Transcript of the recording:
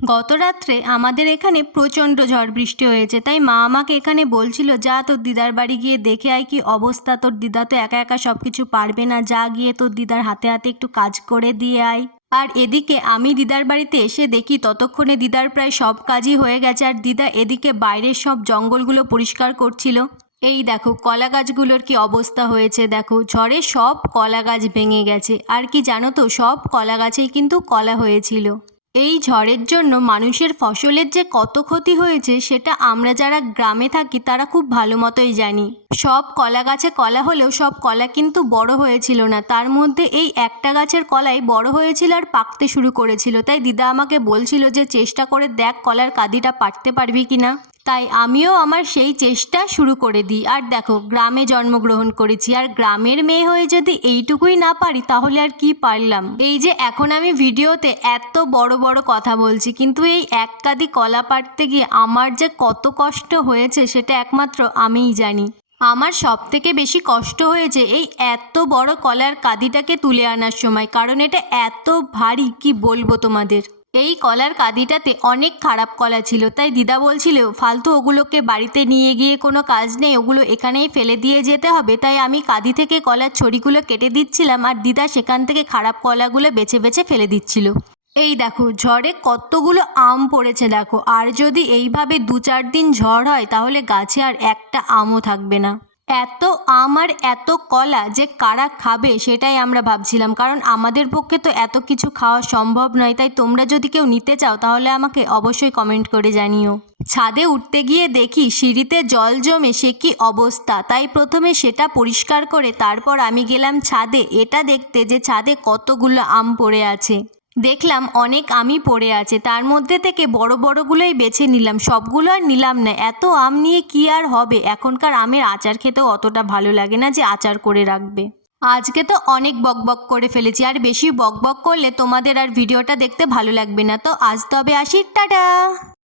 গত রাত্রে আমাদের এখানে প্রচণ্ড ঝড় বৃষ্টি হয়েছে, তাই মা আমাকে এখানে বলছিল যা তোর দিদার বাড়ি গিয়ে দেখে আয় কি অবস্থা, তোর দিদা তো একা একা সব কিছু পারবে না, যা গিয়ে তোর দিদার হাতে হাতে একটু কাজ করে দিয়ে আয়। আর এদিকে আমি দিদার বাড়িতে এসে দেখি ততক্ষণে দিদার প্রায় সব কাজই হয়ে গেছে, আর দিদা এদিকে বাইরের সব জঙ্গলগুলো পরিষ্কার করছিল। এই দেখো কলা গাছগুলোর কি অবস্থা হয়েছে, দেখো ঝড়ে সব কলা গাছ ভেঙে গেছে। আর কি জানো তো, সব কলা গাছেই কিন্তু কলা হয়েছিল। এই ঝড়ের জন্য মানুষের ফসলের যে কত ক্ষতি হয়েছে সেটা আমরা যারা গ্রামে থাকি তারা খুব ভালো মতোই জানি। সব কলা গাছে কলা হলেও সব কলা কিন্তু বড় হয়েছিল না, তার মধ্যে এই একটা গাছের কলাই বড় হয়েছিল আর পাকতে শুরু করেছিল। তাই দিদা আমাকে বলছিল যে চেষ্টা করে দেখ কলার কাঁদিটা পাড়তে পারবি কিনা। তাই আমিও আমার সেই চেষ্টা শুরু করে দিই। আর দেখো গ্রামে জন্মগ্রহণ করেছি, আর গ্রামের মেয়ে হয়ে যদি এইটুকুই না পারি তাহলে আর কি পারলাম। এই যে এখন আমি ভিডিওতে এত বড় বড় কথা বলছি, কিন্তু এই এক কাঁদি কলা পাড়তে গিয়ে আমার যে কত কষ্ট হয়েছে সেটা একমাত্র আমিই জানি। আমার সব থেকে বেশি কষ্ট হয়েছে এই এত বড় কলার কাঁদিটাকে তুলে আনার সময়, কারণ এটা এত ভারী কি বলবো তোমাদের। এই কলার কাঁদিটাতে অনেক খারাপ কলা ছিল, তাই দিদা বলছিল ফালতু ওগুলোকে বাড়িতে নিয়ে গিয়ে কোনো কাজ নেই, ওগুলো এখানেই ফেলে দিয়ে যেতে হবে। তাই আমি কাঁদি থেকে কলার ছড়িগুলো কেটে দিচ্ছিলাম, আর দিদা সেখান থেকে খারাপ কলাগুলো বেছে বেছে ফেলে দিচ্ছিল। এই দেখো ঝড়ে কতগুলো আম পড়েছে দেখো, আর যদি এইভাবে 2-4 দিন ঝড় হয় তাহলে গাছে আর একটা আমও থাকবে না। এত আম আর এত কলা যে কারা খাবে সেটাই আমরা ভাবছিলাম, কারণ আমাদের পক্ষে তো এত কিছু খাওয়া সম্ভব নয়। তাই তোমরা যদি কেউ নিতে চাও তাহলে আমাকে অবশ্যই কমেন্ট করে জানিও। ছাদে উঠতে গিয়ে দেখি সিঁড়িতে জল জমে সে কি অবস্থা, তাই প্রথমে সেটা পরিষ্কার করে তারপর আমি গেলাম ছাদে এটা দেখতে যে ছাদে কতগুলো আম পড়ে আছে। দেখলাম অনেক আমই পড়ে আছে, তার মধ্যে থেকে বড় বড়গুলোই বেছে নিলাম, সবগুলো আর নিলাম না। এত আম নিয়ে কি আর হবে, এখনকার আমের আচার খেতেও অতটা ভালো লাগে না যে আচার করে রাখবে। আজকে তো অনেক বকবক করে ফেলেছি, আর বেশি বকবক করলে তোমাদের আর ভিডিওটা দেখতে ভালো লাগবে না। তো আজ তবে আসি, টাটা।